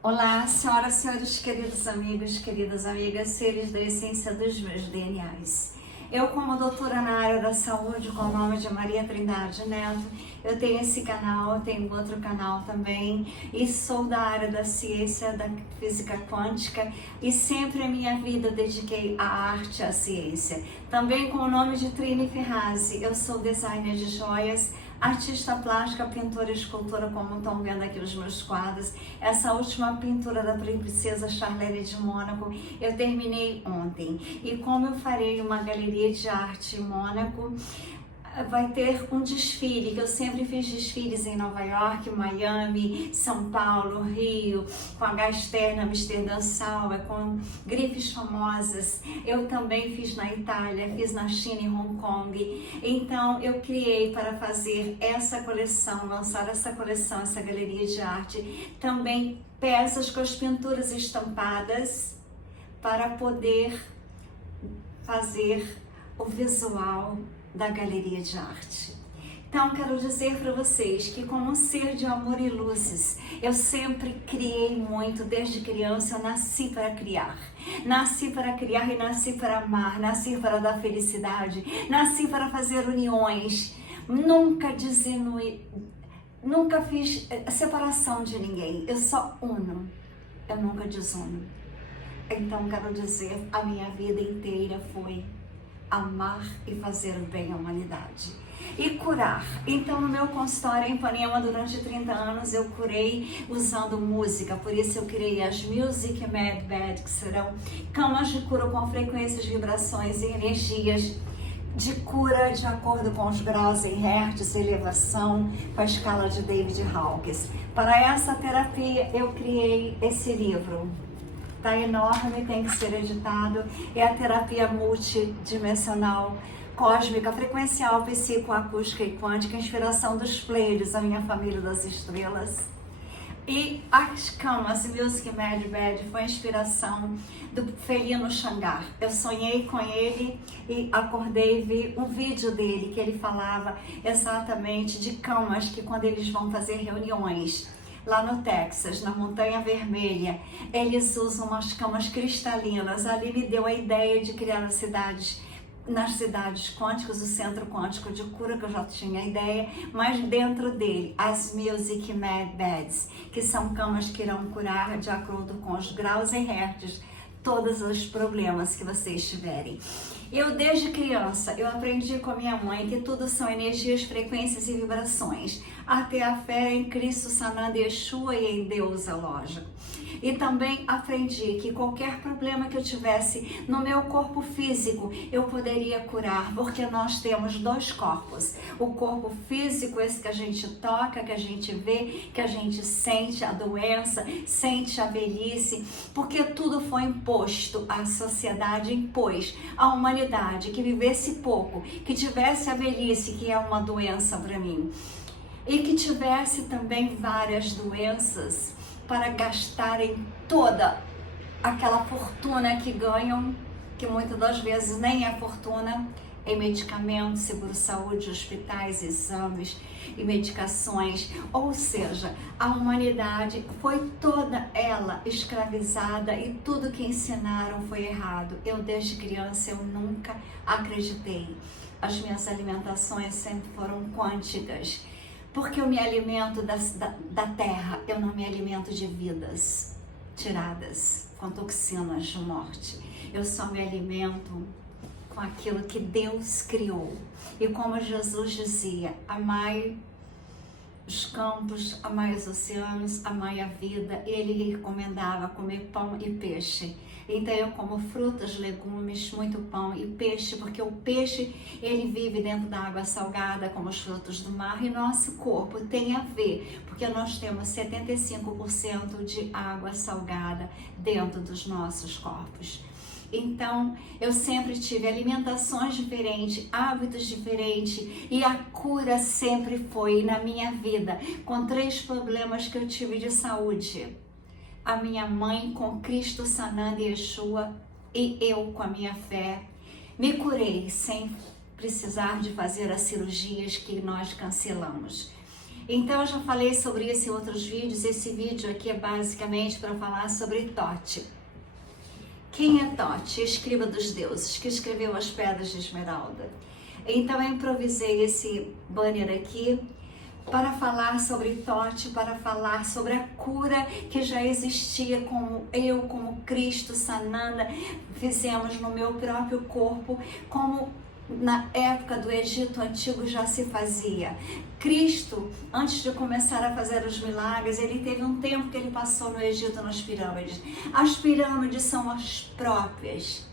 Olá, senhoras e senhores, queridas amigas, seres da essência dos meus DNAs. Eu, como doutora na área da saúde, com o nome de Maria Trindade Neto, eu tenho esse canal, tenho outro canal também, e sou da área da ciência, da física quântica, e sempre a minha vida dediquei à arte e à ciência. Também com o nome de Trini Ferrazzi, eu sou designer de joias, artista plástica, pintora e escultora, como estão vendo aqui os meus quadros. Essa última pintura da princesa Charlene de Mônaco eu terminei ontem. E como eu farei uma galeria de arte em Mônaco, vai ter um desfile, que eu sempre fiz desfiles em Nova York, Miami, São Paulo, Rio, com H externa, Amsterdã, Salva, com grifes famosas. Eu também fiz na Itália, fiz na China e Hong Kong. Então eu criei para fazer essa coleção, lançar essa coleção, essa galeria de arte. Também peças com as pinturas estampadas para poder fazer o visual da galeria de arte. Então quero dizer para vocês que, como um ser de amor e luzes, eu sempre criei muito. Desde criança eu nasci para criar. Nasci para criar e nasci para amar, nasci para dar felicidade, nasci para fazer uniões. Nunca nunca fiz separação de ninguém. Eu só uno, eu nunca desuno. Então quero dizer, a minha vida inteira foi amar e fazer o bem à humanidade. E curar. Então, no meu consultório em Ipanema, durante 30 anos, eu curei usando música. Por isso eu criei as Music Med Bed, que serão camas de cura com frequências, vibrações e energias de cura de acordo com os graus em hertz, elevação, com a escala de David Hawkins. Para essa terapia, eu criei esse livro. Tá enorme, tem que ser editado. É a terapia multidimensional, cósmica, frequencial, psicoacústica e quântica, inspiração dos Pleiades, a minha família das estrelas. E as camas Music Med Bed foi a inspiração do Felino Shangar. Eu sonhei com ele e acordei e vi um vídeo dele que ele falava exatamente de camas que, quando eles vão fazer reuniões lá no Texas, na Montanha Vermelha, eles usam umas camas cristalinas. Ali me deu a ideia de criar nas cidades quânticas, o centro quântico de cura, que eu já tinha a ideia, mas dentro dele, as Music Med Beds, que são camas que irão curar de acordo com os graus e hertz todos os problemas que vocês tiverem. Eu, desde criança, eu aprendi com a minha mãe que tudo são energias, frequências e vibrações, até a fé em Cristo, Sananda, Yeshua e em Deus, é lógico. E também aprendi que qualquer problema que eu tivesse no meu corpo físico, eu poderia curar, porque nós temos dois corpos. O corpo físico, esse que a gente toca, que a gente vê, que a gente sente a doença, sente a velhice, porque tudo foi imposto, a sociedade impôs à humanidade que vivesse pouco, que tivesse a velhice, que é uma doença para mim, e que tivesse também várias doenças, para gastarem toda aquela fortuna que ganham, que muitas das vezes nem é fortuna, em medicamentos, seguro-saúde, hospitais, exames e medicações. Ou seja, a humanidade foi toda ela escravizada e tudo que ensinaram foi errado. Eu, desde criança, eu nunca acreditei. As minhas alimentações sempre foram quânticas, porque eu me alimento da terra, eu não me alimento de vidas tiradas com toxinas de morte. Eu só me alimento com aquilo que Deus criou. E como Jesus dizia, amai os campos, amai os oceanos, amai a vida. Ele recomendava comer pão e peixe. Então eu como frutas, legumes, muito pão e peixe, porque o peixe, ele vive dentro da água salgada, como os frutos do mar, e nosso corpo tem a ver, porque nós temos 75% de água salgada dentro dos nossos corpos. Então, eu sempre tive alimentações diferentes, hábitos diferentes, e a cura sempre foi na minha vida, com 3 problemas que eu tive de saúde. A minha mãe com Cristo, Sananda e Yeshua, e eu com a minha fé, me curei sem precisar de fazer as cirurgias que nós cancelamos. Então eu já falei sobre isso em outros vídeos. Esse vídeo aqui é basicamente para falar sobre Tote. Quem é Tote? Escriba dos deuses, que escreveu as pedras de esmeralda. Então eu improvisei esse banner aqui para falar sobre Tote, para falar sobre a cura que já existia, como Cristo, Sananda, fizemos no meu próprio corpo, como na época do Egito Antigo já se fazia. Cristo, antes de começar a fazer os milagres, ele teve um tempo que ele passou no Egito nas pirâmides. As pirâmides são as próprias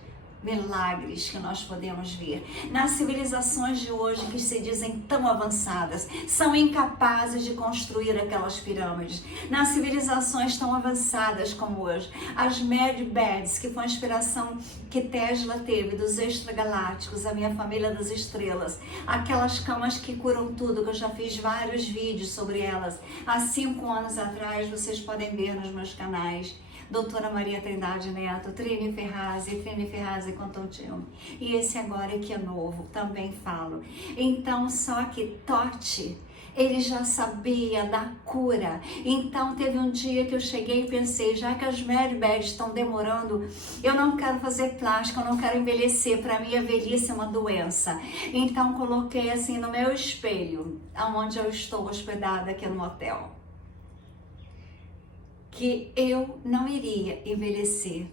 milagres que nós podemos ver. Nas civilizações de hoje, que se dizem tão avançadas, são incapazes de construir aquelas pirâmides. Nas civilizações tão avançadas como hoje, as Mad Beds, que foi a inspiração que Tesla teve dos extragalácticos, a minha família das estrelas, aquelas camas que curam tudo, que eu já fiz vários vídeos sobre elas há 5 anos atrás, vocês podem ver nos meus canais. Doutora Maria Trindade Neto, Trini Ferrazzi com Tontinho. E esse agora que é novo, também falo. Então, só que Tote, ele já sabia da cura. Então, teve um dia que eu cheguei e pensei, já que as Mad Beds estão demorando, eu não quero fazer plástica, eu não quero envelhecer. Para mim, a velhice é uma doença. Então, coloquei assim no meu espelho, onde eu estou hospedada aqui no hotel, que eu não iria envelhecer,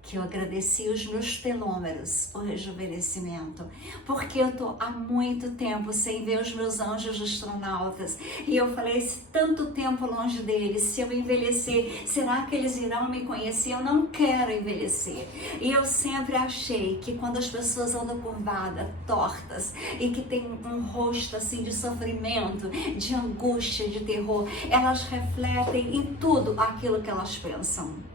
que eu agradeci os meus telômeros, o rejuvenescimento, porque eu tô há muito tempo sem ver os meus anjos astronautas, e eu falei, esse tanto tempo longe deles, se eu envelhecer, será que eles irão me conhecer? Eu não quero envelhecer. E eu sempre achei que quando as pessoas andam curvadas, tortas, e que tem um rosto assim de sofrimento, de angústia, de terror, elas refletem em tudo aquilo que elas pensam.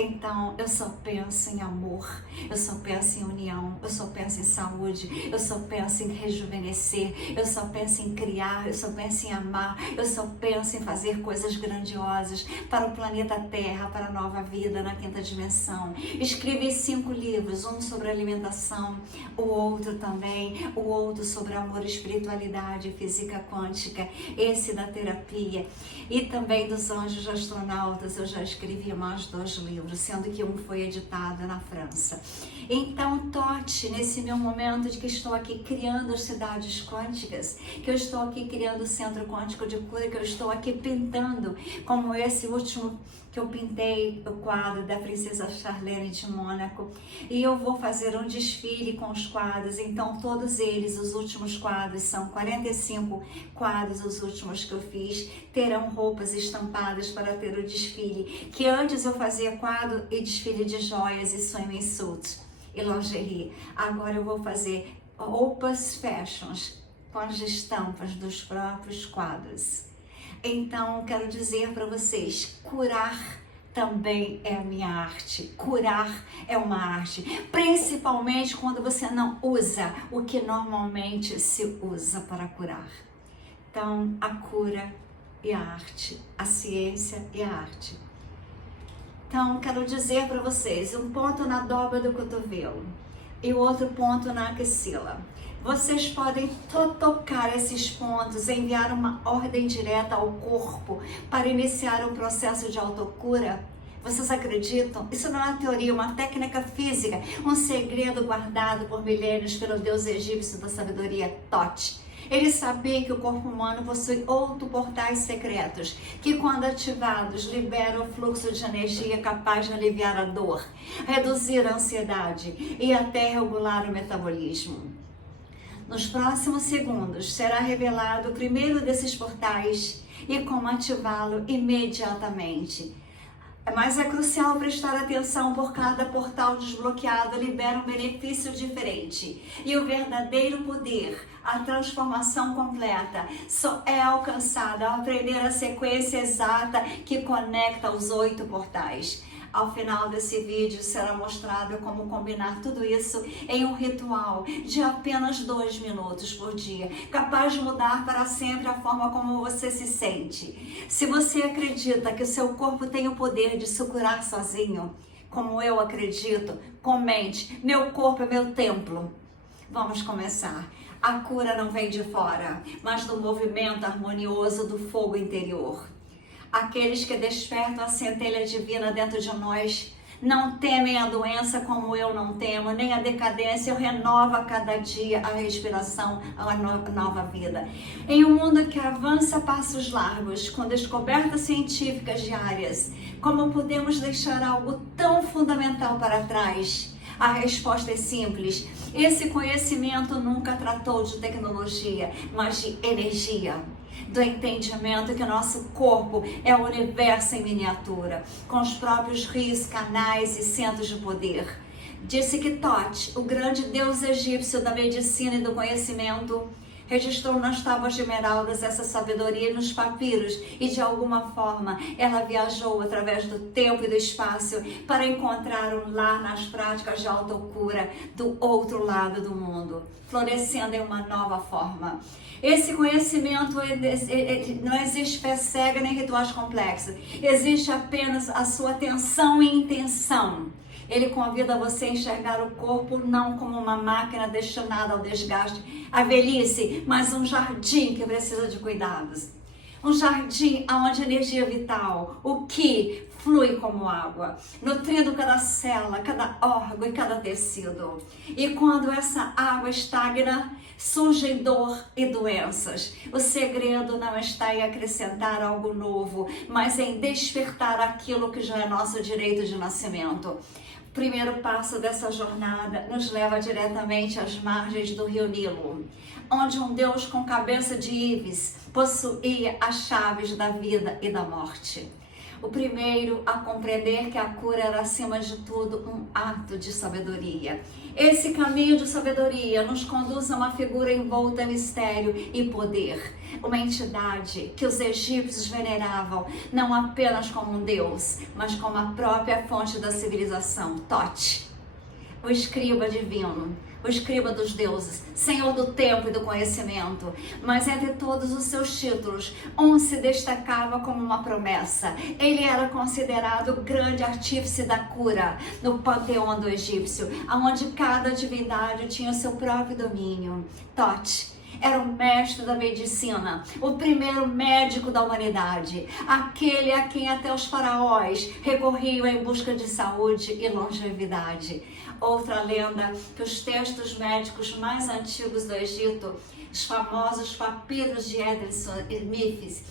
Então, eu só penso em amor, eu só penso em união, eu só penso em saúde, eu só penso em rejuvenescer, eu só penso em criar, eu só penso em amar, eu só penso em fazer coisas grandiosas para o planeta Terra, para a nova vida na 5ª dimensão. Escrevi 5 livros, um sobre alimentação, o outro também, o outro sobre amor, espiritualidade, física quântica, esse da terapia e também dos anjos astronautas. Eu já escrevi mais 2 livros, sendo que um foi editado na França. Então, Tote, nesse meu momento de que estou aqui criando as cidades quânticas, que eu estou aqui criando o centro quântico de cura, que eu estou aqui pintando, como esse último que eu pintei, o quadro da Princesa Charlene de Mônaco, e eu vou fazer um desfile com os quadros. Então, todos eles, os últimos quadros, são 45 quadros, os últimos que eu fiz, terão roupas estampadas para ter o desfile, que antes eu fazia quadro e desfile de joias e swimming suit e lingerie. Agora eu vou fazer roupas fashions com as estampas dos próprios quadros. Então, quero dizer para vocês, curar também é a minha arte. Curar é uma arte, principalmente quando você não usa o que normalmente se usa para curar. Então, a cura e a arte, a ciência e a arte. Então, quero dizer para vocês, um ponto na dobra do cotovelo e o outro ponto na axila. Vocês podem tocar esses pontos, enviar uma ordem direta ao corpo para iniciar um processo de autocura. Vocês acreditam? Isso não é uma teoria, uma técnica física, um segredo guardado por milênios pelo deus egípcio da sabedoria Tote. Ele sabia que o corpo humano possui 8 portais secretos, que quando ativados liberam o fluxo de energia capaz de aliviar a dor, reduzir a ansiedade e até regular o metabolismo. Nos próximos segundos será revelado o primeiro desses portais e como ativá-lo imediatamente. Mas é crucial prestar atenção, por cada portal desbloqueado libera um benefício diferente. E o verdadeiro poder, a transformação completa, só é alcançada ao aprender a sequência exata que conecta os 8 portais. Ao final desse vídeo será mostrado como combinar tudo isso em um ritual de apenas 2 minutos por dia, capaz de mudar para sempre a forma como você se sente. Se você acredita que o seu corpo tem o poder de se curar sozinho, como eu acredito, comente: meu corpo é meu templo. Vamos começar. A cura não vem de fora, mas do movimento harmonioso do fogo interior. Aqueles que despertam a centelha divina dentro de nós não temem a doença como eu não temo, nem a decadência. Eu renovo a cada dia a respiração, a nova vida. Em um mundo que avança a passos largos, com descobertas científicas diárias, como podemos deixar algo tão fundamental para trás? A resposta é simples. Esse conhecimento nunca tratou de tecnologia, mas de energia. Do entendimento que o nosso corpo é o universo em miniatura, com os próprios rios, canais e centros de poder. Disse que Thoth, o grande deus egípcio da medicina e do conhecimento, registrou nas tábuas de esmeraldas essa sabedoria nos papiros e de alguma forma ela viajou através do tempo e do espaço para encontrar um lar nas práticas de autocura do outro lado do mundo, florescendo em uma nova forma. Esse conhecimento não existe fé cega nem rituais complexos, existe apenas a sua atenção e intenção. Ele convida você a enxergar o corpo não como uma máquina destinada ao desgaste, à velhice, mas um jardim que precisa de cuidados. Um jardim onde a energia vital, o Ki, flui como água, nutrindo cada célula, cada órgão e cada tecido. E quando essa água estagna, surgem dor e doenças. O segredo não está em acrescentar algo novo, mas em despertar aquilo que já é nosso direito de nascimento. O primeiro passo dessa jornada nos leva diretamente às margens do rio Nilo, onde um Deus com cabeça de Íbis possuía as chaves da vida e da morte. O primeiro a compreender que a cura era, acima de tudo, um ato de sabedoria. Esse caminho de sabedoria nos conduz a uma figura envolta em mistério e poder. Uma entidade que os egípcios veneravam não apenas como um deus, mas como a própria fonte da civilização, Thoth, o escriba divino. O escriba dos deuses, senhor do tempo e do conhecimento. Mas entre todos os seus títulos, um se destacava como uma promessa. Ele era considerado o grande artífice da cura no panteão do egípcio, onde cada divindade tinha o seu próprio domínio. Thoth era o mestre da medicina, o primeiro médico da humanidade, aquele a quem até os faraós recorriam em busca de saúde e longevidade. Outra lenda, que os textos médicos mais antigos do Egito, os famosos papiros de Edison e Memphis,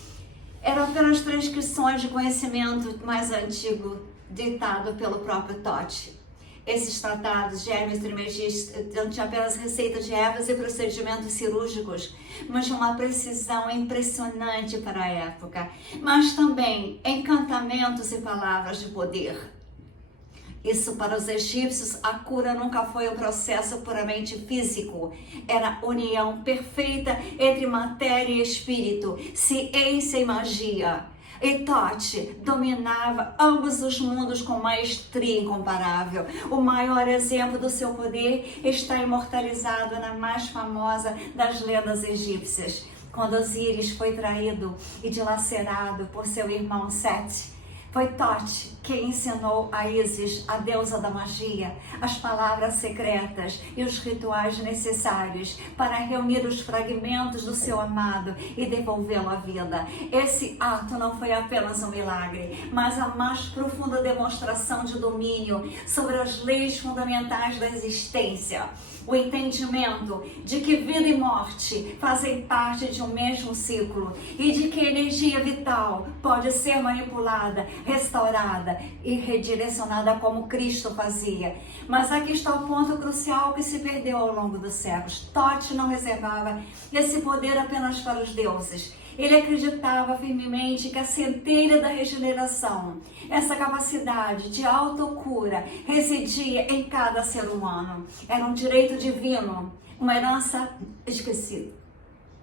eram apenas transcrições de conhecimento mais antigo ditado pelo próprio Thoth. Esses tratados de Hermes Trismegisto não tinham apenas receita de ervas e procedimentos cirúrgicos, mas de uma precisão impressionante para a época, mas também encantamentos e palavras de poder. Isso, para os egípcios, a cura nunca foi um processo puramente físico. Era a união perfeita entre matéria e espírito, ciência e magia. E Thoth dominava ambos os mundos com maestria incomparável. O maior exemplo do seu poder está imortalizado na mais famosa das lendas egípcias, quando Osíris foi traído e dilacerado por seu irmão Sete. Foi Thoth quem ensinou a Ísis, a deusa da magia, as palavras secretas e os rituais necessários para reunir os fragmentos do seu amado e devolvê-lo à vida. Esse ato não foi apenas um milagre, mas a mais profunda demonstração de domínio sobre as leis fundamentais da existência. O entendimento de que vida e morte fazem parte de um mesmo ciclo e de que a energia vital pode ser manipulada, restaurada e redirecionada como Cristo fazia. Mas aqui está o ponto crucial que se perdeu ao longo dos séculos. Thoth não reservava esse poder apenas para os deuses. Ele acreditava firmemente que a centelha da regeneração, essa capacidade de autocura, residia em cada ser humano. Era um direito divino, uma herança esquecida,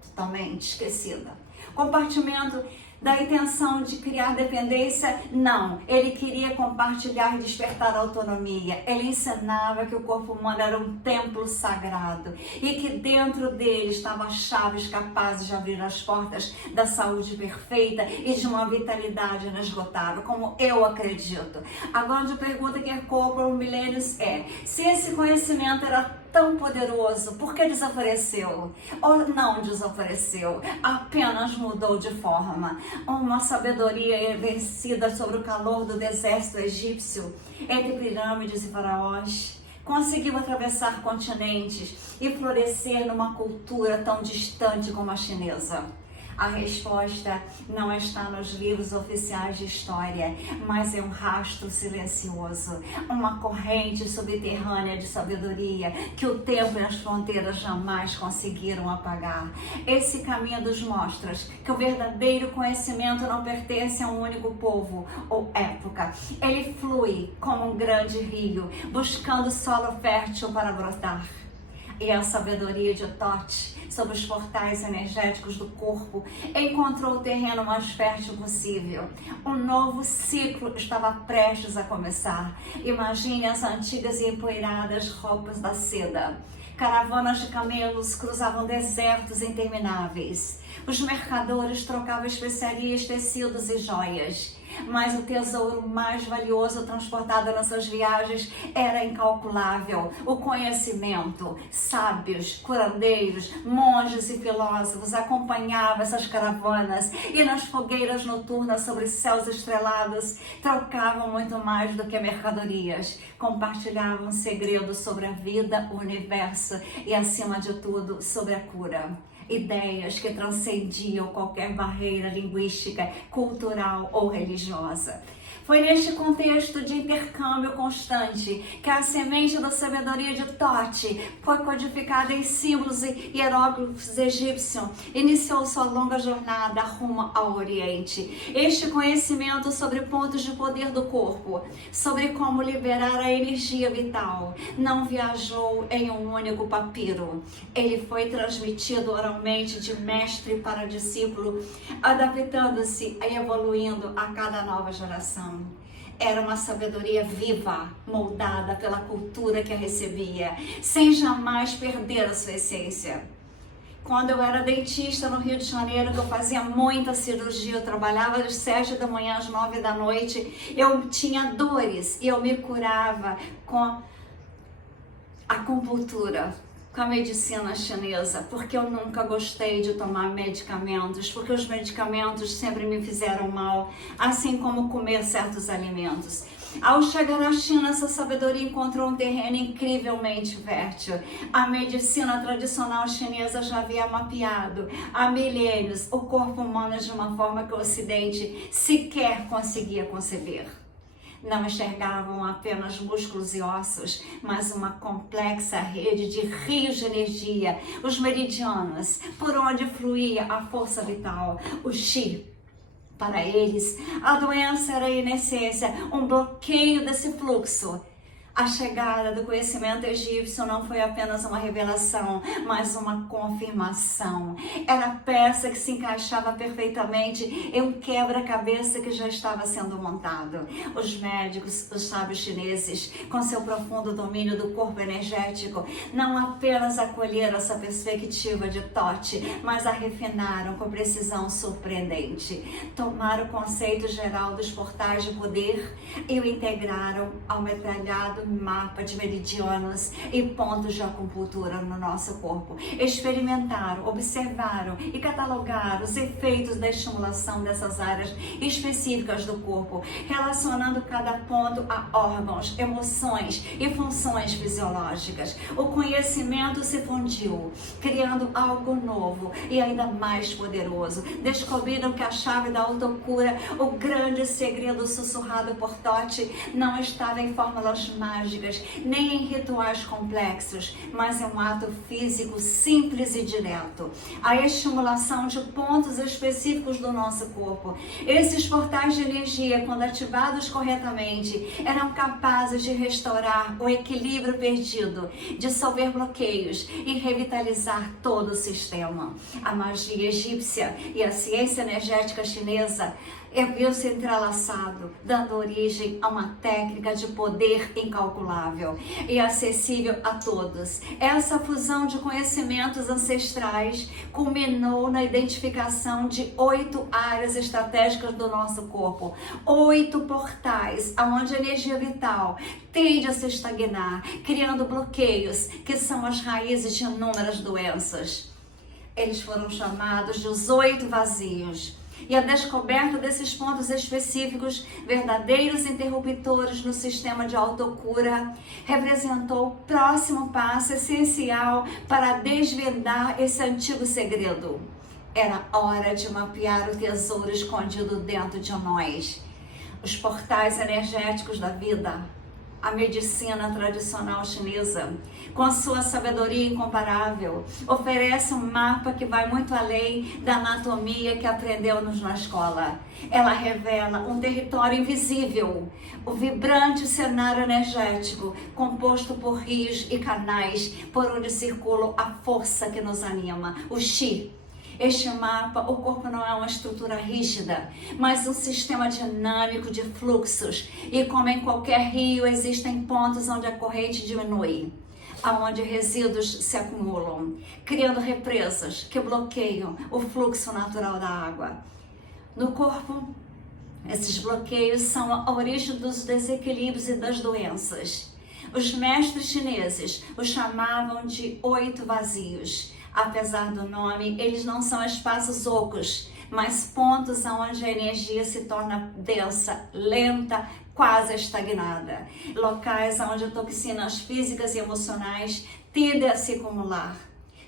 totalmente esquecida. Compartimento da intenção de criar dependência? Não. Ele queria compartilhar e despertar a autonomia. Ele ensinava que o corpo humano era um templo sagrado e que dentro dele estavam chaves capazes de abrir as portas da saúde perfeita e de uma vitalidade inesgotável, como eu acredito. Agora, a pergunta que ecoa por milênios é: se esse conhecimento era tão poderoso, por que desapareceu? Ou não desapareceu, apenas mudou de forma. Uma sabedoria vencida sobre o calor do deserto egípcio, entre pirâmides e faraós, conseguiu atravessar continentes e florescer numa cultura tão distante como a chinesa. A resposta não está nos livros oficiais de história, mas é um rastro silencioso, uma corrente subterrânea de sabedoria que o tempo e as fronteiras jamais conseguiram apagar. Esse caminho nos mostra que o verdadeiro conhecimento não pertence a um único povo ou época. Ele flui como um grande rio, buscando solo fértil para brotar. E a sabedoria de Thoth sobre os portais energéticos do corpo encontrou o terreno mais fértil possível. Um novo ciclo estava prestes a começar. Imagine as antigas e empoeiradas roupas da seda. Caravanas de camelos cruzavam desertos intermináveis. Os mercadores trocavam especiarias, tecidos e joias. Mas o tesouro mais valioso transportado nessas viagens era incalculável: o conhecimento. Sábios, curandeiros, monges e filósofos acompanhavam essas caravanas e nas fogueiras noturnas sobre céus estrelados trocavam muito mais do que mercadorias. Compartilhavam segredos sobre a vida, o universo e, acima de tudo, sobre a cura. Ideias que transcendiam qualquer barreira linguística, cultural ou religiosa. Foi neste contexto de intercâmbio constante que a semente da sabedoria de Thoth foi codificada em símbolos e hieróglifos egípcios. Iniciou sua longa jornada rumo ao Oriente. Este conhecimento sobre pontos de poder do corpo, sobre como liberar a energia vital, não viajou em um único papiro. Ele foi transmitido oralmente de mestre para discípulo, adaptando-se e evoluindo a cada nova geração. Era uma sabedoria viva, moldada pela cultura que a recebia, sem jamais perder a sua essência. Quando eu era dentista no Rio de Janeiro, que eu fazia muita cirurgia, eu trabalhava das 7 da manhã às 9 da noite, eu tinha dores e eu me curava com a acupuntura, com a medicina chinesa, porque eu nunca gostei de tomar medicamentos, porque os medicamentos sempre me fizeram mal, assim como comer certos alimentos. Ao chegar à China, essa sabedoria encontrou um terreno incrivelmente fértil. A medicina tradicional chinesa já havia mapeado há milênios o corpo humano de uma forma que o Ocidente sequer conseguia conceber. Não enxergavam apenas músculos e ossos, mas uma complexa rede de rios de energia, os meridianos, por onde fluía a força vital, o Qi. Para eles, a doença era, em essência, um bloqueio desse fluxo. A chegada do conhecimento egípcio não foi apenas uma revelação, mas uma confirmação. Era a peça que se encaixava perfeitamente em um quebra-cabeça que já estava sendo montado. Os médicos, os sábios chineses, com seu profundo domínio do corpo energético, não apenas acolheram essa perspectiva de Thoth, mas a refinaram com precisão surpreendente. Tomaram o conceito geral dos portais de poder e o integraram ao metralhado mapa de meridianos e pontos de acupuntura no nosso corpo. Experimentaram, observaram e catalogaram os efeitos da estimulação dessas áreas específicas do corpo, relacionando cada ponto a órgãos, emoções e funções fisiológicas. O conhecimento se fundiu, criando algo novo e ainda mais poderoso. Descobriram que a chave da autocura, o grande segredo sussurrado por Thoth, não estava em fórmulas mágicas, nem em rituais complexos, mas é um ato físico simples e direto. A estimulação de pontos específicos do nosso corpo. Esses portais de energia, quando ativados corretamente, eram capazes de restaurar o equilíbrio perdido, dissolver bloqueios e revitalizar todo o sistema. A magia egípcia e a ciência energética chinesa viu-se entrelaçado, dando origem a uma técnica de poder incalculável e acessível a todos. Essa fusão de conhecimentos ancestrais culminou na identificação de 8 áreas estratégicas do nosso corpo, 8 portais onde a energia vital tende a se estagnar, criando bloqueios que são as raízes de inúmeras doenças. Eles foram chamados de os 8 vazios. E a descoberta desses pontos específicos, verdadeiros interruptores no sistema de autocura, representou o próximo passo essencial para desvendar esse antigo segredo. Era hora de mapear o tesouro escondido dentro de nós. Os portais energéticos da vida, a medicina tradicional chinesa, com sua sabedoria incomparável, oferece um mapa que vai muito além da anatomia que aprendemos na escola. Ela revela um território invisível, o vibrante cenário energético, composto por rios e canais por onde circula a força que nos anima, o Qi. Este mapa, o corpo não é uma estrutura rígida, mas um sistema dinâmico de fluxos. E como em qualquer rio, existem pontos onde a corrente diminui, onde resíduos se acumulam, criando represas que bloqueiam o fluxo natural da água. No corpo, esses bloqueios são a origem dos desequilíbrios e das doenças. Os mestres chineses os chamavam de 8 vazios. Apesar do nome, eles não são espaços ocos, mas pontos onde a energia se torna densa, lenta, quase estagnada. Locais onde toxinas físicas e emocionais tendem a se acumular.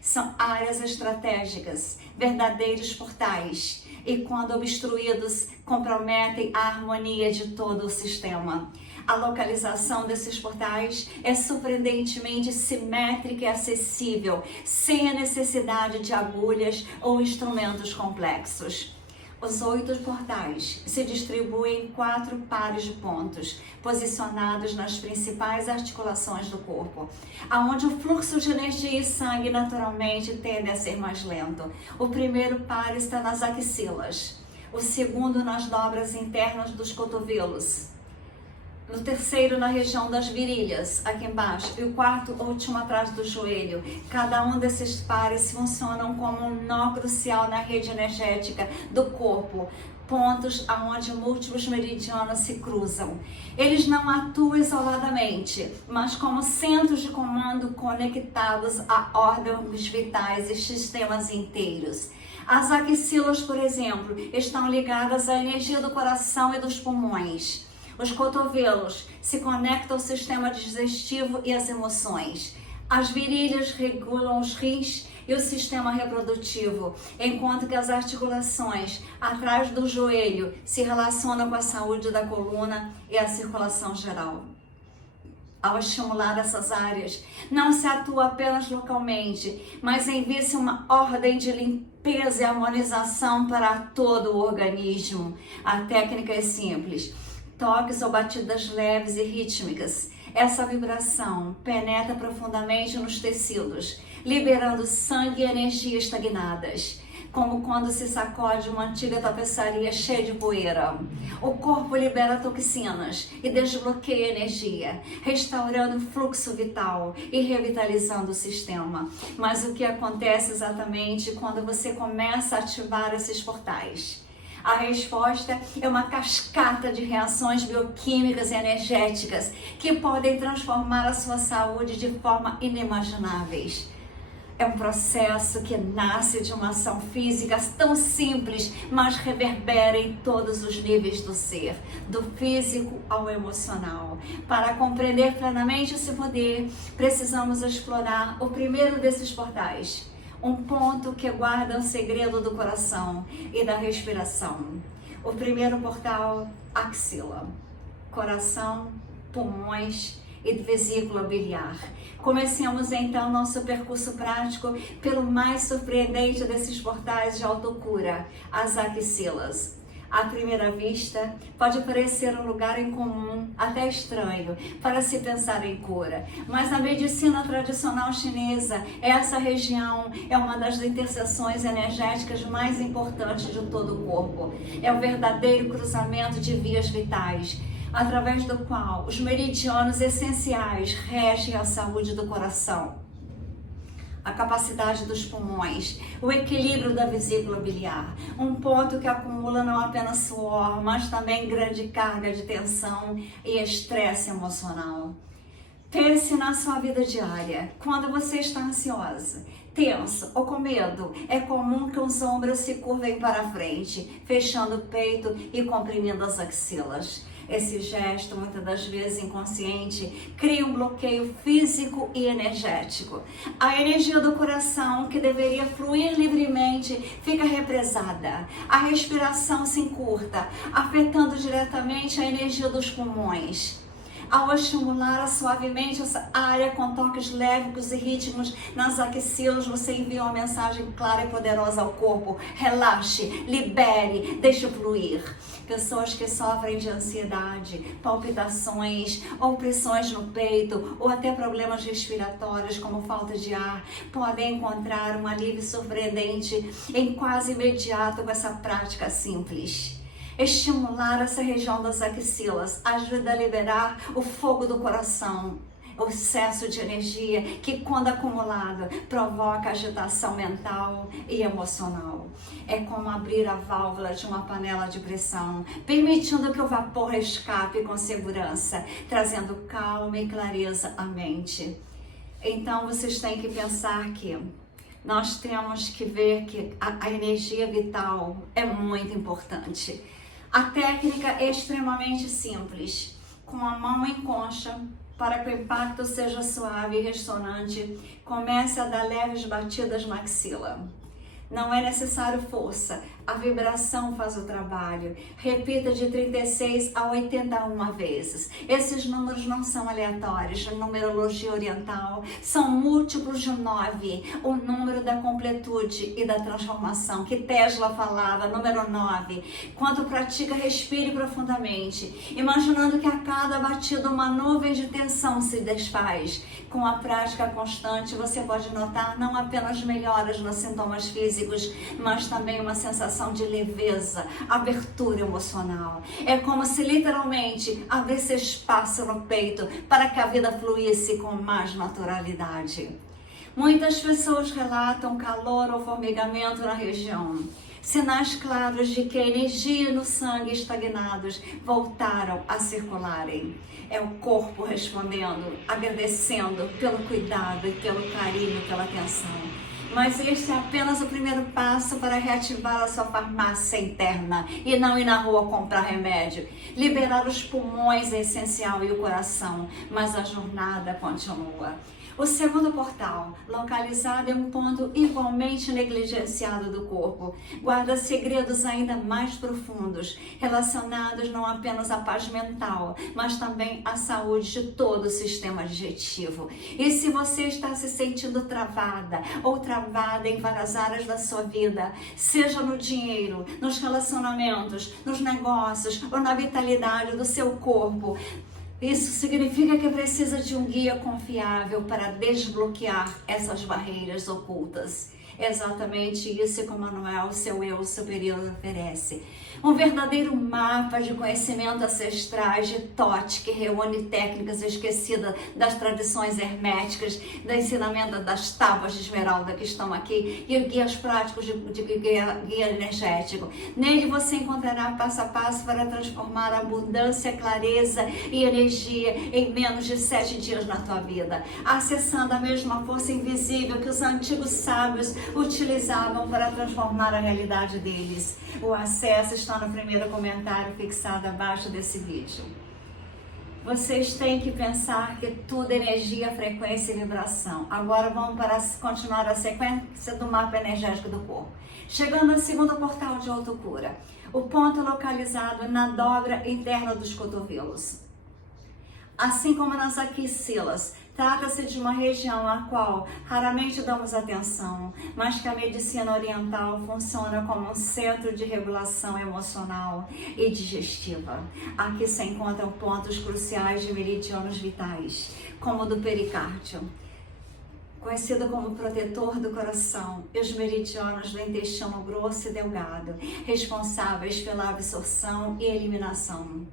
São áreas estratégicas, verdadeiros portais, e quando obstruídos, comprometem a harmonia de todo o sistema. A localização desses portais é surpreendentemente simétrica e acessível, sem a necessidade de agulhas ou instrumentos complexos. Os 8 portais se distribuem em 4 pares de pontos, posicionados nas principais articulações do corpo, aonde o fluxo de energia e sangue naturalmente tende a ser mais lento. O primeiro par está nas axilas, o segundo nas dobras internas dos cotovelos, no terceiro na região das virilhas, aqui embaixo, e o quarto último atrás do joelho. Cada um desses pares funcionam como um nó crucial na rede energética do corpo, pontos aonde múltiplos meridianos se cruzam. Eles não atuam isoladamente, mas como centros de comando conectados a órgãos vitais e sistemas inteiros. As axilas, por exemplo, estão ligadas à energia do coração e dos pulmões. Os cotovelos se conectam ao sistema digestivo e às emoções. As virilhas regulam os rins e o sistema reprodutivo, enquanto que as articulações atrás do joelho se relacionam com a saúde da coluna e a circulação geral. Ao estimular essas áreas, não se atua apenas localmente, mas envia-se uma ordem de limpeza e harmonização para todo o organismo. A técnica é simples. Toques ou batidas leves e rítmicas. Essa vibração penetra profundamente nos tecidos, liberando sangue e energia estagnadas, como quando se sacode uma antiga tapeçaria cheia de poeira. O corpo libera toxinas e desbloqueia energia, restaurando o fluxo vital e revitalizando o sistema. Mas o que acontece exatamente quando você começa a ativar esses portais? A resposta é uma cascata de reações bioquímicas e energéticas que podem transformar a sua saúde de forma inimagináveis. É um processo que nasce de uma ação física tão simples, mas reverbera em todos os níveis do ser, do físico ao emocional. Para compreender plenamente esse poder, precisamos explorar o primeiro desses portais. Um ponto que guarda o segredo do coração e da respiração. O primeiro portal, axila, coração, pulmões e vesícula biliar. Comecemos então nosso percurso prático pelo mais surpreendente desses portais de autocura, as axilas. À primeira vista, pode parecer um lugar incomum, até estranho, para se pensar em cura. Mas na medicina tradicional chinesa, essa região é uma das interseções energéticas mais importantes de todo o corpo. É o verdadeiro cruzamento de vias vitais, através do qual os meridianos essenciais regem a saúde do coração, a capacidade dos pulmões, o equilíbrio da vesícula biliar, um ponto que acumula não apenas suor, mas também grande carga de tensão e estresse emocional. Pense na sua vida diária. Quando você está ansiosa, tenso ou com medo, é comum que os ombros se curvem para frente, fechando o peito e comprimindo as axilas. Esse gesto, muitas das vezes inconsciente, cria um bloqueio físico e energético. A energia do coração, que deveria fluir livremente, fica represada. A respiração se encurta, afetando diretamente a energia dos pulmões. Ao estimular suavemente essa área com toques lévicos e rítmicos nas axilas, você envia uma mensagem clara e poderosa ao corpo. Relaxe, libere, deixe fluir. Pessoas que sofrem de ansiedade, palpitações, ou pressões no peito, ou até problemas respiratórios como falta de ar, podem encontrar um alívio surpreendente em quase imediato com essa prática simples. Estimular essa região das axilas ajuda a liberar o fogo do coração, o excesso de energia que, quando acumulado, provoca agitação mental e emocional. É como abrir a válvula de uma panela de pressão, permitindo que o vapor escape com segurança, trazendo calma e clareza à mente. Então, vocês têm que pensar que nós temos que ver que a energia vital é muito importante. A técnica é extremamente simples. Com a mão em concha, para que o impacto seja suave e ressonante, comece a dar leves batidas na axila. Não é necessário força, a vibração faz o trabalho. Repita de 36 a 81 vezes. Esses números não são aleatórios. Na numerologia oriental, são múltiplos de 9. O número da completude e da transformação, que Tesla falava, número 9. Quando pratica, respire profundamente, imaginando que a cada batida uma nuvem de tensão se desfaz. Com a prática constante, você pode notar não apenas melhoras nos sintomas físicos, mas também uma sensação de leveza, abertura emocional. É como se literalmente abrisse espaço no peito para que a vida fluísse com mais naturalidade. Muitas pessoas relatam calor ou formigamento na região. Sinais claros de que a energia no sangue estagnados voltaram a circularem. É o corpo respondendo, agradecendo pelo cuidado e pelo carinho, pela atenção. Mas este é apenas o primeiro passo para reativar a sua farmácia interna e não ir na rua comprar remédio. Liberar os pulmões é essencial e o coração, mas a jornada continua. O segundo portal, localizado em um ponto igualmente negligenciado do corpo, guarda segredos ainda mais profundos, relacionados não apenas à paz mental, mas também à saúde de todo o sistema digestivo. E se você está se sentindo travada ou travada em várias áreas da sua vida, seja no dinheiro, nos relacionamentos, nos negócios ou na vitalidade do seu corpo, isso significa que precisa de um guia confiável para desbloquear essas barreiras ocultas. É exatamente isso que o Manuel, seu eu superior, oferece. Um verdadeiro mapa de conhecimento ancestrais de Thoth, que reúne técnicas esquecidas das tradições herméticas, do ensinamento das tábuas de esmeralda que estão aqui e guias práticos de guia energético. Nele você encontrará passo a passo para transformar abundância, clareza e energia em menos de 7 dias na tua vida, acessando a mesma força invisível que os antigos sábios utilizavam para transformar a realidade deles. O acesso está no primeiro comentário fixado abaixo desse vídeo. Vocês têm que pensar que tudo é energia, frequência e vibração. Agora vamos para continuar a sequência do mapa energético do corpo. Chegando ao segundo portal de autocura, o ponto localizado na dobra interna dos cotovelos. Assim como nas axilas, Trata-se de uma região à qual raramente damos atenção, mas que a medicina oriental funciona como um centro de regulação emocional e digestiva. Aqui se encontram pontos cruciais de meridianos vitais, como o do pericárdio, conhecido como protetor do coração, e os meridianos do intestino grosso e delgado, responsáveis pela absorção e eliminação.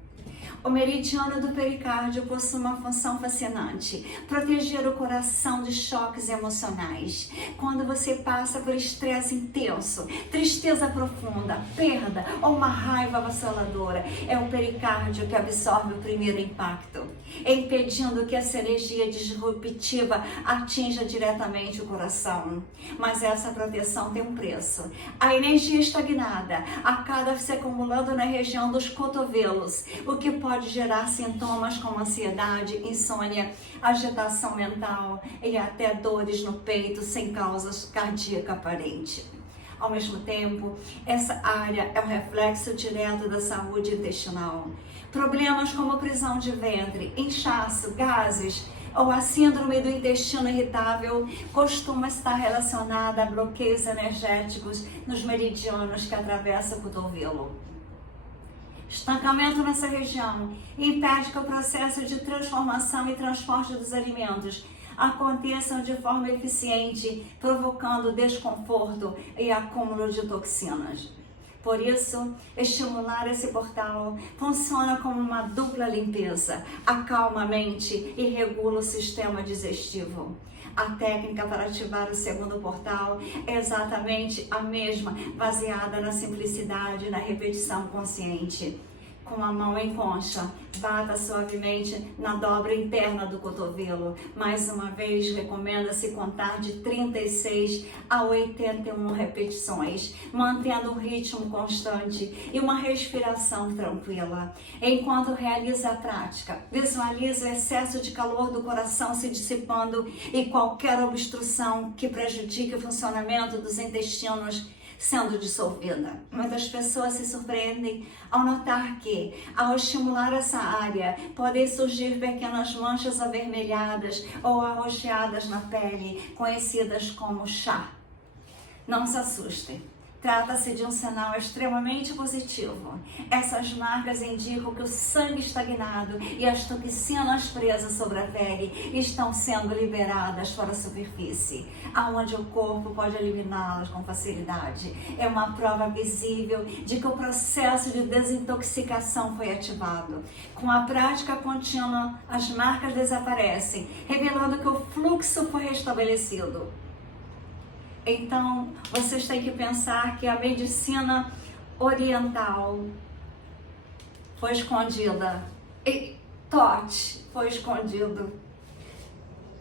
O meridiano do pericárdio possui uma função fascinante: proteger o coração de choques emocionais. Quando você passa por estresse intenso, tristeza profunda, perda ou uma raiva avassaladora, é o pericárdio que absorve o primeiro impacto, impedindo que essa energia disruptiva atinja diretamente o coração. Mas essa proteção tem um preço. A energia estagnada acaba se acumulando na região dos cotovelos, o que pode gerar sintomas como ansiedade, insônia, agitação mental e até dores no peito sem causa cardíaca aparente. Ao mesmo tempo, essa área é um reflexo direto da saúde intestinal. Problemas como prisão de ventre, inchaço, gases ou a síndrome do intestino irritável costuma estar relacionada a bloqueios energéticos nos meridianos que atravessam o cotovelo. Estancamento nessa região impede que o processo de transformação e transporte dos alimentos aconteçam de forma eficiente, provocando desconforto e acúmulo de toxinas. Por isso, estimular esse portal funciona como uma dupla limpeza, acalma a mente e regula o sistema digestivo. A técnica para ativar o segundo portal é exatamente a mesma, baseada na simplicidade e na repetição consciente. Com a mão em concha, bata suavemente na dobra interna do cotovelo. Mais uma vez, recomenda-se contar de 36 a 81 repetições, mantendo um ritmo constante e uma respiração tranquila. Enquanto realiza a prática, visualize o excesso de calor do coração se dissipando e qualquer obstrução que prejudique o funcionamento dos intestinos sendo dissolvida. Muitas pessoas se surpreendem ao notar que, ao estimular essa área, podem surgir pequenas manchas avermelhadas ou arroxeadas na pele, conhecidas como chá. Não se assustem. Trata-se de um sinal extremamente positivo. Essas marcas indicam que o sangue estagnado e as toxinas presas sobre a pele estão sendo liberadas para a superfície, aonde o corpo pode eliminá-las com facilidade. É uma prova visível de que o processo de desintoxicação foi ativado. Com a prática contínua, as marcas desaparecem, revelando que o fluxo foi restabelecido. Então, vocês têm que pensar que a medicina oriental foi escondida, e Tote foi escondido.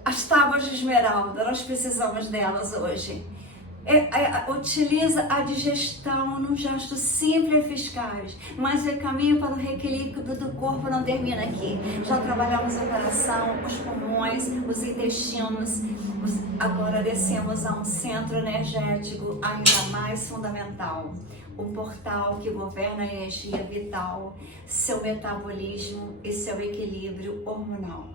As tábuas de esmeralda, nós precisamos delas hoje. Utiliza a digestão num gesto simples e eficaz, mas o caminho para o reequilíbrio do corpo não termina aqui. Já trabalhamos o coração, os pulmões, os intestinos. Agora descemos a um centro energético ainda mais fundamental, o portal que governa a energia vital, seu metabolismo e seu equilíbrio hormonal.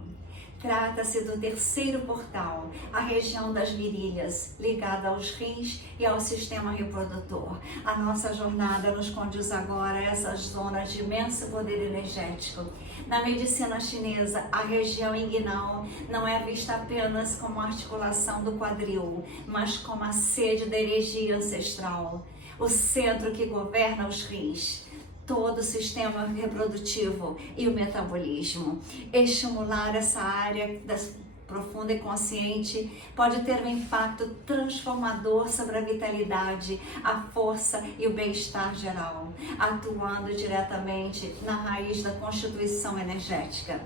Trata-se do terceiro portal, a região das virilhas, ligada aos rins e ao sistema reprodutor. A nossa jornada nos conduz agora a essas zonas de imenso poder energético. Na medicina chinesa, a região inguinal não é vista apenas como a articulação do quadril, mas como a sede da energia ancestral, o centro que governa os rins, todo o sistema reprodutivo e o metabolismo. Estimular essa área profunda e consciente pode ter um impacto transformador sobre a vitalidade, a força e o bem-estar geral, atuando diretamente na raiz da constituição energética.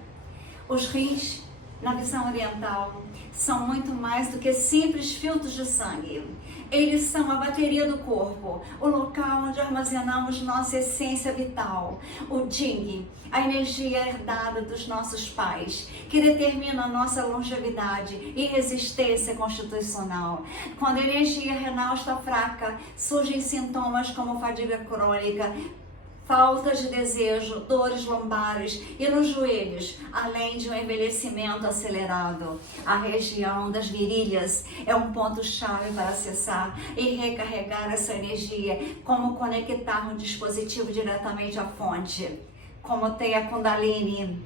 Os rins, na visão oriental, são muito mais do que simples filtros de sangue. Eles são a bateria do corpo, o local onde armazenamos nossa essência vital, o Jing, a energia herdada dos nossos pais, que determina a nossa longevidade e resistência constitucional. Quando a energia renal está fraca, surgem sintomas como fadiga crônica, falta de desejo, dores lombares e nos joelhos, além de um envelhecimento acelerado. A região das virilhas é um ponto-chave para acessar e recarregar essa energia, como conectar um dispositivo diretamente à fonte, como tem a Kundalini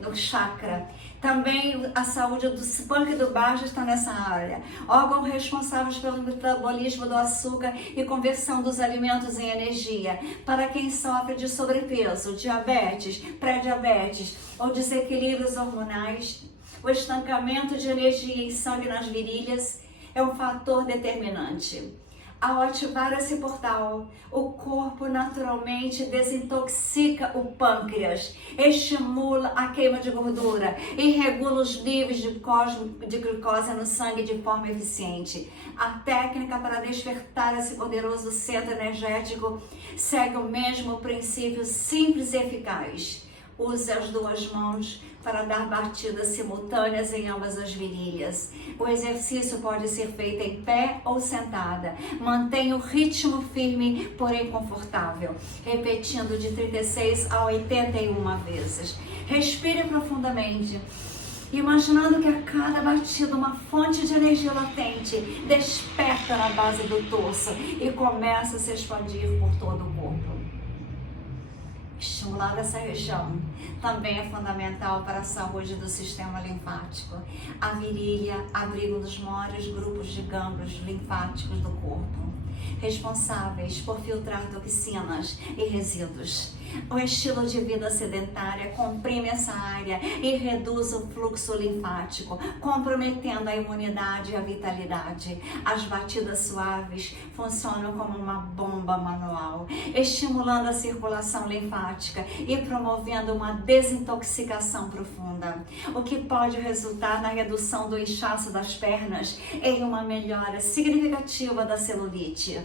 no chakra. Também a saúde do pâncreas e do baixo está nessa área. Órgãos responsáveis pelo metabolismo do açúcar e conversão dos alimentos em energia. Para quem sofre de sobrepeso, diabetes, pré-diabetes ou desequilíbrios hormonais, o estancamento de energia em sangue nas virilhas é um fator determinante. Ao ativar esse portal, o corpo naturalmente desintoxica o pâncreas, estimula a queima de gordura e regula os níveis de glicose no sangue de forma eficiente. A técnica para despertar esse poderoso centro energético segue o mesmo princípio simples e eficaz. Use as duas mãos para dar batidas simultâneas em ambas as virilhas. O exercício pode ser feito em pé ou sentada. Mantenha o ritmo firme, porém confortável, repetindo de 36 a 81 vezes. Respire profundamente, imaginando que a cada batida uma fonte de energia latente desperta na base do torso e começa a se expandir por todo o corpo. Estimular essa região também é fundamental para a saúde do sistema linfático. A virilha abriga um dos maiores grupos de gânglios linfáticos do corpo, responsáveis por filtrar toxinas e resíduos. O estilo de vida sedentária comprime essa área e reduz o fluxo linfático, comprometendo a imunidade e a vitalidade. As batidas suaves funcionam como uma bomba manual, estimulando a circulação linfática e promovendo uma desintoxicação profunda, o que pode resultar na redução do inchaço das pernas e uma melhora significativa da celulite.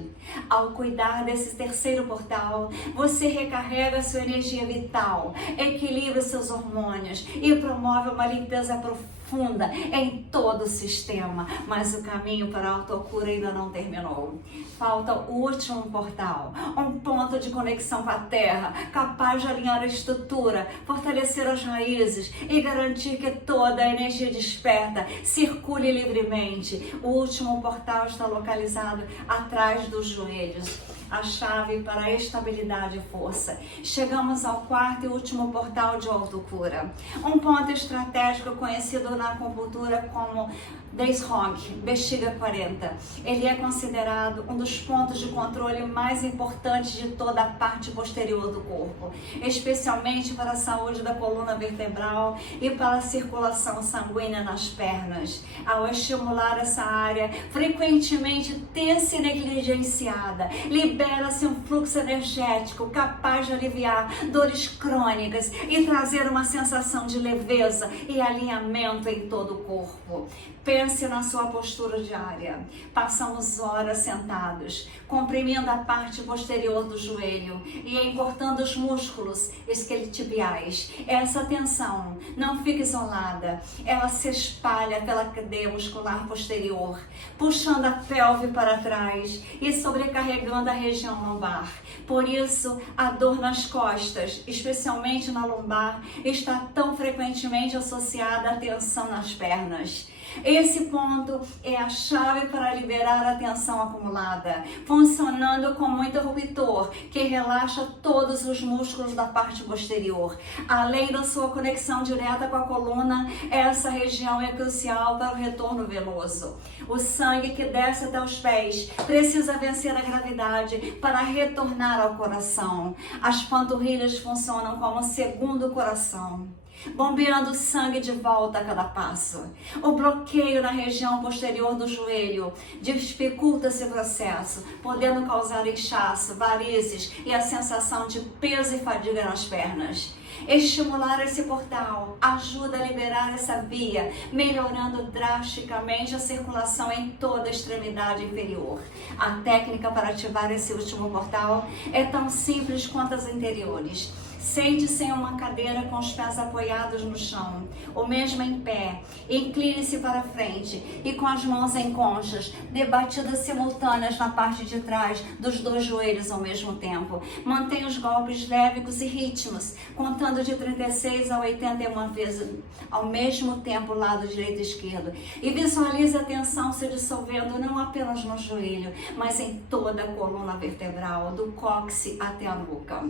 Ao cuidar desse terceiro portal, você recarrega a sua energia vital, equilibra seus hormônios e promove uma limpeza profunda em todo o sistema. Mas o caminho para a autocura ainda não terminou. Falta o último portal, um ponto de conexão com a terra, capaz de alinhar a estrutura, fortalecer as raízes e garantir que toda a energia desperta circule livremente. O último portal está localizado atrás dos joelhos, a chave para a estabilidade e força. Chegamos ao quarto e último portal de autocura, um ponto estratégico conhecido na acupuntura como Desrog, bexiga 40. Ele é considerado um dos pontos de controle mais importantes de toda a parte posterior do corpo, especialmente para a saúde da coluna vertebral e para a circulação sanguínea nas pernas. Ao estimular essa área, frequentemente tensa e negligenciada, libera-se um fluxo energético capaz de aliviar dores crônicas e trazer uma sensação de leveza e alinhamento em todo o corpo. Pense na sua postura diária. Passamos horas sentados, comprimindo a parte posterior do joelho e encurtando os músculos isquiotibiais. Essa tensão não fica isolada, ela se espalha pela cadeia muscular posterior, puxando a pelve para trás e sobrecarregando a região lombar. Por isso, a dor nas costas, especialmente na lombar, está tão frequentemente associada à tensão nas pernas. Esse ponto é a chave para liberar a tensão acumulada, funcionando como um interruptor que relaxa todos os músculos da parte posterior. Além da sua conexão direta com a coluna, essa região é crucial para o retorno venoso. O sangue que desce até os pés precisa vencer a gravidade para retornar ao coração. As panturrilhas funcionam como um segundo coração, bombeando sangue de volta a cada passo. O bloqueio na região posterior do joelho dificulta esse processo, podendo causar inchaço, varizes e a sensação de peso e fadiga nas pernas. Estimular esse portal ajuda a liberar essa via, melhorando drasticamente a circulação em toda a extremidade inferior. A técnica para ativar esse último portal é tão simples quanto as anteriores. Sente-se em uma cadeira com os pés apoiados no chão, ou mesmo em pé. Incline-se para frente e com as mãos em conchas, dê batidas simultâneas na parte de trás dos dois joelhos ao mesmo tempo. Mantenha os golpes lévicos e ritmos, contando de 36 a 81 vezes ao mesmo tempo, lado direito e esquerdo. E visualize a tensão se dissolvendo não apenas no joelho, mas em toda a coluna vertebral, do cóccix até a nuca.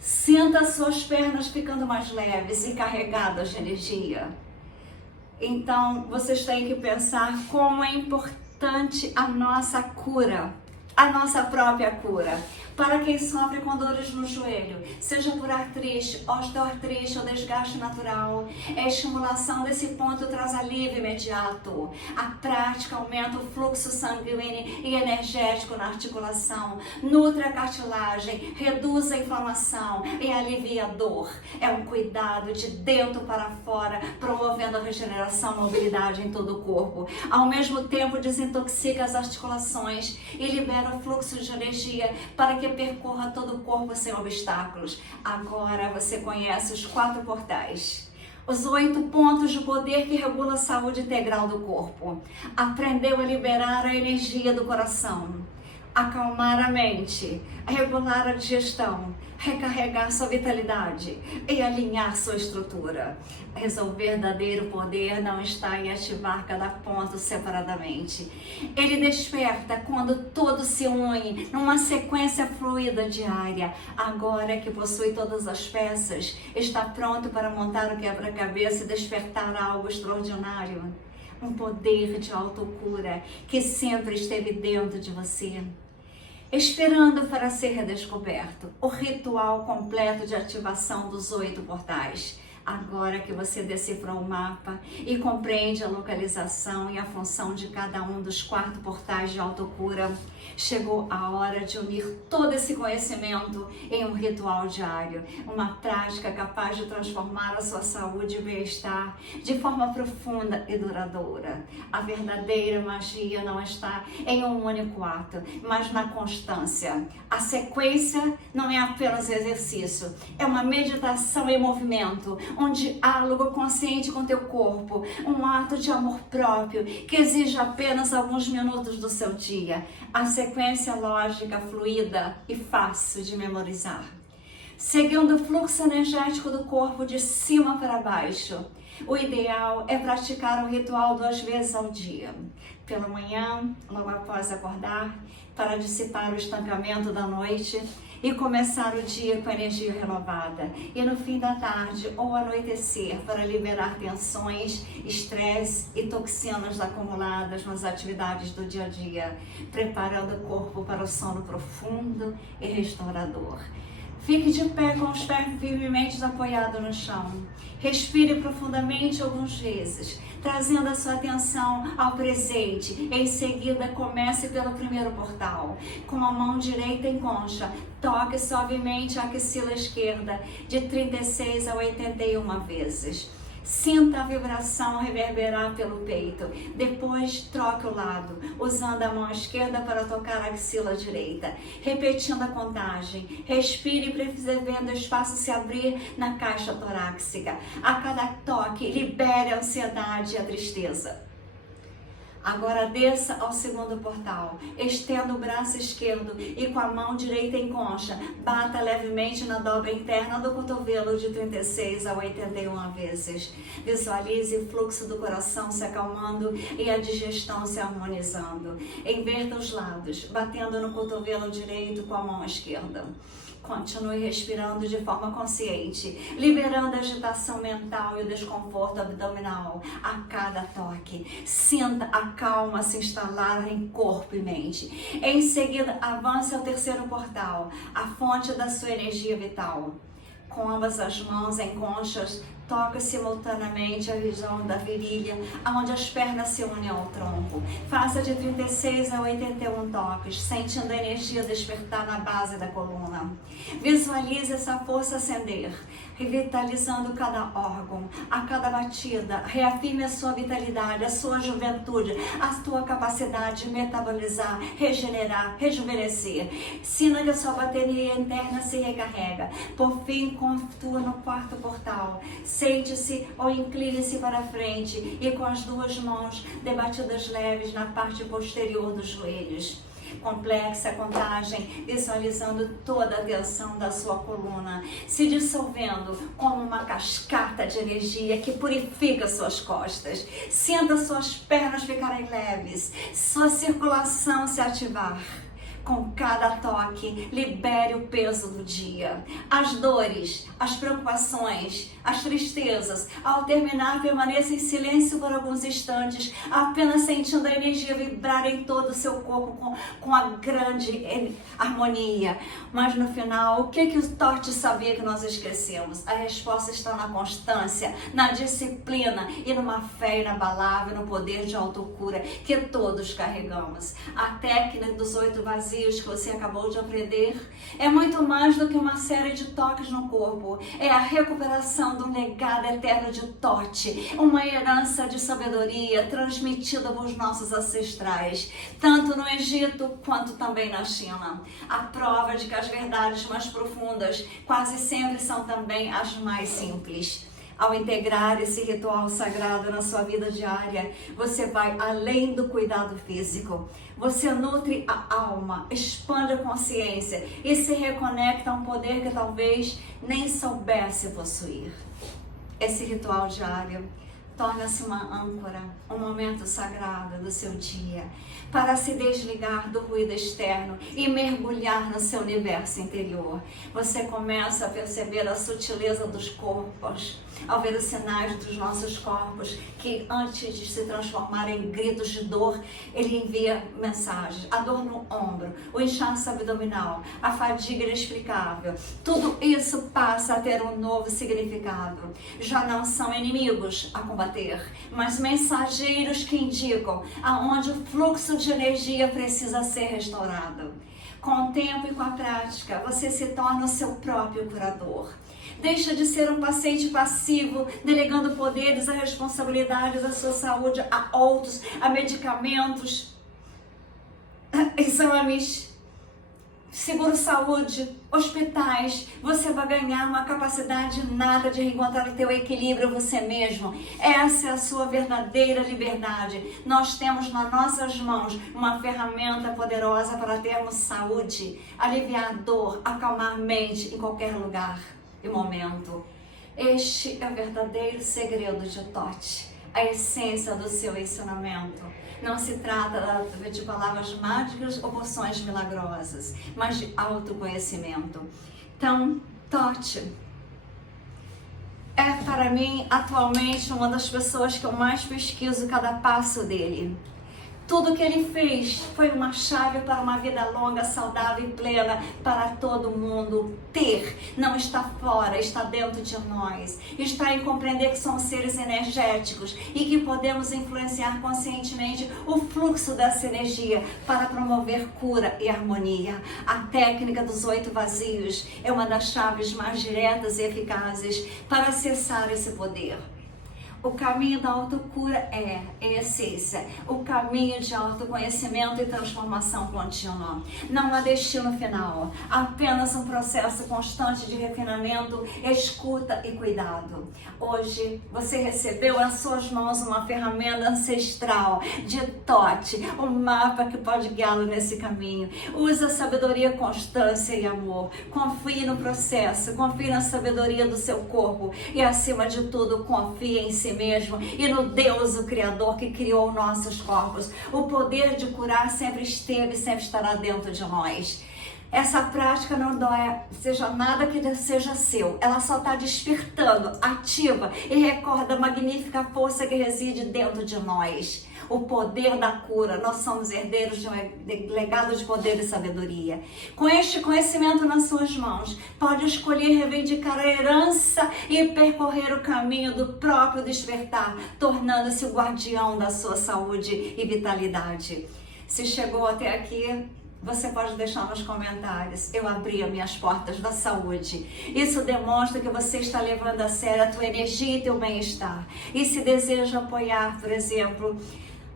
Sinta suas pernas ficando mais leves e carregadas de energia. Então, vocês têm que pensar como é importante a nossa cura, a nossa própria cura. Para quem sofre com dores no joelho, seja por artrite, osteoartrite ou desgaste natural, a estimulação desse ponto traz alívio imediato. A prática aumenta o fluxo sanguíneo e energético na articulação, nutre a cartilagem, reduz a inflamação e alivia a dor. É um cuidado de dentro para fora, promovendo a regeneração e mobilidade em todo o corpo. Ao mesmo tempo, desintoxica as articulações e libera o fluxo de energia para que percorra todo o corpo sem obstáculos. Agora você conhece os 4 portais. Os 8 pontos de poder que regulam a saúde integral do corpo. Aprendeu a liberar a energia do coração, acalmar a mente, regular a digestão, recarregar sua vitalidade e alinhar sua estrutura. Mas o verdadeiro poder não está em ativar cada ponto separadamente. Ele desperta quando todos se unem numa sequência fluida diária. Agora que possui todas as peças, está pronto para montar o quebra-cabeça e despertar algo extraordinário. Um poder de autocura que sempre esteve dentro de você, esperando para ser redescoberto. O ritual completo de ativação dos 8 portais. Agora que você decifrou o mapa e compreende a localização e a função de cada um dos 4 portais de autocura, chegou a hora de unir todo esse conhecimento em um ritual diário, uma prática capaz de transformar a sua saúde e bem-estar de forma profunda e duradoura. A verdadeira magia não está em um único ato, mas na constância. A sequência não é apenas exercício, é uma meditação em movimento, um diálogo consciente com teu corpo, um ato de amor próprio que exige apenas alguns minutos do seu dia. A sequência lógica, fluida e fácil de memorizar. Seguindo o fluxo energético do corpo de cima para baixo. O ideal é praticar o ritual 2 vezes ao dia. Pela manhã, logo após acordar, para dissipar o estancamento da noite e começar o dia com energia renovada. E no fim da tarde ou anoitecer, para liberar tensões, estresse e toxinas acumuladas nas atividades do dia a dia, preparando o corpo para o sono profundo e restaurador. Fique de pé com os pés firmemente apoiados no chão. Respire profundamente algumas vezes, trazendo a sua atenção ao presente. Em seguida, comece pelo primeiro portal. Com a mão direita em concha, toque suavemente a axila esquerda de 36 a 81 vezes. Sinta a vibração reverberar pelo peito. Depois, troque o lado, usando a mão esquerda para tocar a axila direita. Repetindo a contagem. Respire, prevendo o espaço se abrir na caixa torácica. A cada toque, libere a ansiedade e a tristeza. Agora desça ao segundo portal, estenda o braço esquerdo e com a mão direita em concha, bata levemente na dobra interna do cotovelo de 36 a 81 vezes. Visualize o fluxo do coração se acalmando e a digestão se harmonizando. Inverta os lados, batendo no cotovelo direito com a mão esquerda. Continue respirando de forma consciente, liberando a agitação mental e o desconforto abdominal a cada toque. Sinta a calma se instalar em corpo e mente. Em seguida, avance ao terceiro portal, a fonte da sua energia vital. Com ambas as mãos em conchas, Toca simultaneamente a região da virilha, onde as pernas se unem ao tronco. Faça de 36 a 81 toques, sentindo a energia despertar na base da coluna. Visualize essa força ascender, revitalizando cada órgão, a cada batida. Reafirme a sua vitalidade, a sua juventude, a sua capacidade de metabolizar, regenerar, rejuvenescer. Sinta que a sua bateria interna se recarrega. Por fim, conftua no quarto portal. Sente-se ou incline-se para frente e com as duas mãos dê batidas leves na parte posterior dos joelhos. Complexa contagem, visualizando toda a tensão da sua coluna, se dissolvendo como uma cascata de energia que purifica suas costas. Sinta suas pernas ficarem leves, sua circulação se ativar. Com cada toque, libere o peso do dia. As dores, as preocupações, as tristezas, ao terminar, permaneça em silêncio por alguns instantes, apenas sentindo a energia vibrar em todo o seu corpo com a grande harmonia. Mas no final, o que o Totti sabia que nós esquecemos? A resposta está na constância, na disciplina e numa fé inabalável no poder de autocura que todos carregamos. A técnica dos 8 vazios que você acabou de aprender é muito mais do que uma série de toques no corpo. É a recuperação do legado eterno de Totti, uma herança de sabedoria transmitida pelos nossos ancestrais, tanto no Egito quanto também na China. A prova de que as verdades mais profundas quase sempre são também as mais simples. Ao integrar esse ritual sagrado na sua vida diária, você vai além do cuidado físico. Você nutre a alma, expande a consciência e se reconecta a um poder que talvez nem soubesse possuir. Esse ritual diário torna-se uma âncora, um momento sagrado do seu dia, para se desligar do ruído externo e mergulhar no seu universo interior. Você começa a perceber a sutileza dos corpos, ao ver os sinais dos nossos corpos, que antes de se transformar em gritos de dor, ele envia mensagens. A dor no ombro, o inchaço abdominal, a fadiga inexplicável, tudo isso passa a ter um novo significado. Já não são inimigos a combater, mas mensageiros que indicam aonde o fluxo de energia precisa ser restaurado. Com o tempo e com a prática, você se torna o seu próprio curador. Deixa de ser um paciente passivo, delegando poderes, a responsabilidade da sua saúde a outros, a medicamentos, exames, seguro-saúde, hospitais. Você vai ganhar uma capacidade inata de reencontrar o teu equilíbrio você mesmo. Essa é a sua verdadeira liberdade. Nós temos nas nossas mãos uma ferramenta poderosa para termos saúde, aliviar dor, acalmar a mente em qualquer lugar e momento. Este é o verdadeiro segredo de Totti, a essência do seu ensinamento. Não se trata de palavras mágicas ou poções milagrosas, mas de autoconhecimento. Então, Totti é para mim atualmente uma das pessoas que eu mais pesquiso cada passo dele. Tudo que ele fez foi uma chave para uma vida longa, saudável e plena para todo mundo ter. Não está fora, está dentro de nós. Está em compreender que somos seres energéticos e que podemos influenciar conscientemente o fluxo dessa energia para promover cura e harmonia. A técnica dos 8 vazios é uma das chaves mais diretas e eficazes para acessar esse poder. O caminho da autocura é, em essência, o caminho de autoconhecimento e transformação contínua. Não há destino final, apenas um processo constante de refinamento, escuta e cuidado. Hoje, você recebeu em suas mãos uma ferramenta ancestral de Totti, um mapa que pode guiá-lo nesse caminho. Use a sabedoria, constância e amor. Confie no processo, confie na sabedoria do seu corpo e, acima de tudo, confie em si mesmo e no Deus, o Criador, que criou nossos corpos. O poder de curar sempre esteve e sempre estará dentro de nós. Essa prática não dói, seja nada que seja seu. Ela só está despertando, ativa e recorda a magnífica força que reside dentro de nós. O poder da cura. Nós somos herdeiros de um legado de poder e sabedoria. Com este conhecimento nas suas mãos, pode escolher reivindicar a herança e percorrer o caminho do próprio despertar, tornando-se o guardião da sua saúde e vitalidade. Se chegou até aqui, você pode deixar nos comentários: eu abri as minhas portas da saúde. Isso demonstra que você está levando a sério a tua energia e teu bem-estar. E se deseja apoiar, por exemplo,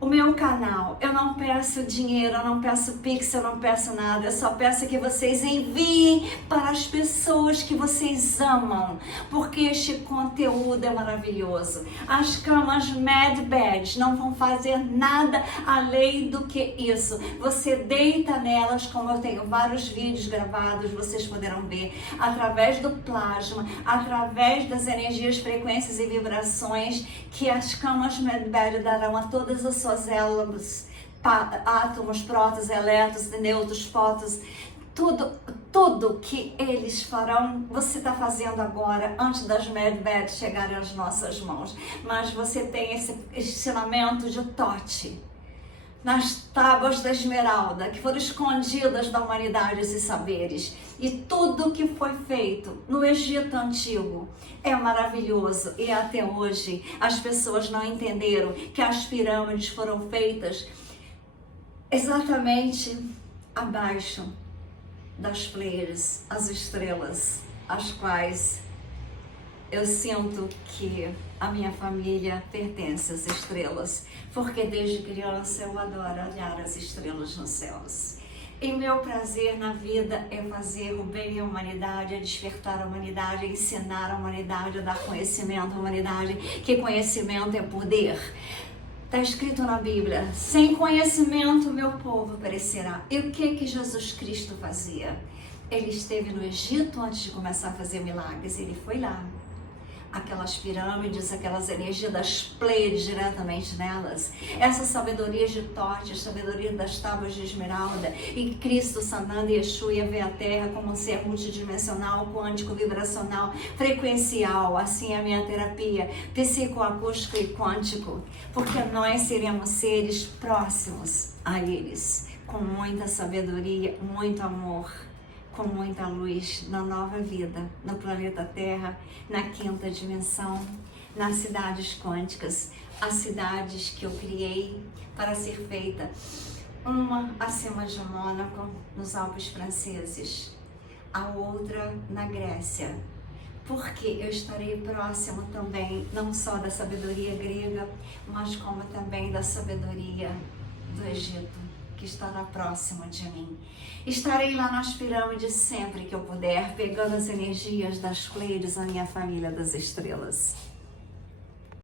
o meu canal, eu não peço dinheiro, eu não peço pix, eu não peço nada. Eu só peço que vocês enviem para as pessoas que vocês amam, porque este conteúdo é maravilhoso. As camas Mad Bed não vão fazer nada além do que isso. Você deita nelas, como eu tenho vários vídeos gravados, vocês poderão ver, através do plasma, através das energias, frequências e vibrações que as camas Mad Bed darão a todas as suas células, átomos, prótons, elétrons, nêutrons, fótons, tudo que eles farão, você está fazendo agora, antes das Mad Bed chegarem às nossas mãos. Mas você tem esse ensinamento de Tote nas tábuas da esmeralda, que foram escondidas da humanidade esses saberes. E tudo que foi feito no Egito Antigo é maravilhoso. E até hoje as pessoas não entenderam que as pirâmides foram feitas exatamente abaixo das Pleiades, as estrelas, as quais eu sinto que a minha família pertence às estrelas, porque desde criança eu adoro olhar as estrelas nos céus. E meu prazer na vida é fazer o bem à humanidade, é despertar a humanidade, é ensinar a humanidade, é dar conhecimento à humanidade, que conhecimento é poder. Está escrito na Bíblia: sem conhecimento meu povo perecerá. E o que Jesus Cristo fazia? Ele esteve no Egito antes de começar a fazer milagres, ele foi lá. Aquelas pirâmides, aquelas energias das Pleiades diretamente nelas, essa sabedoria de Tote, a sabedoria das tábuas de esmeralda, e Cristo, Sananda e Exu ia ver a Terra como um ser multidimensional, quântico, vibracional, frequencial. Assim é a minha terapia, psicoacústico e quântico, porque nós seremos seres próximos a eles, com muita sabedoria, muito amor, com muita luz, na nova vida, no planeta Terra, na quinta dimensão, nas cidades quânticas, as cidades que eu criei para ser feita, uma acima de Mônaco, nos Alpes franceses, a outra na Grécia, porque eu estarei próximo também, não só da sabedoria grega, mas como também da sabedoria do Egito, que estará próximo de mim. Estarei lá nas pirâmides sempre que eu puder, pegando as energias das Pleiades, a minha família das estrelas.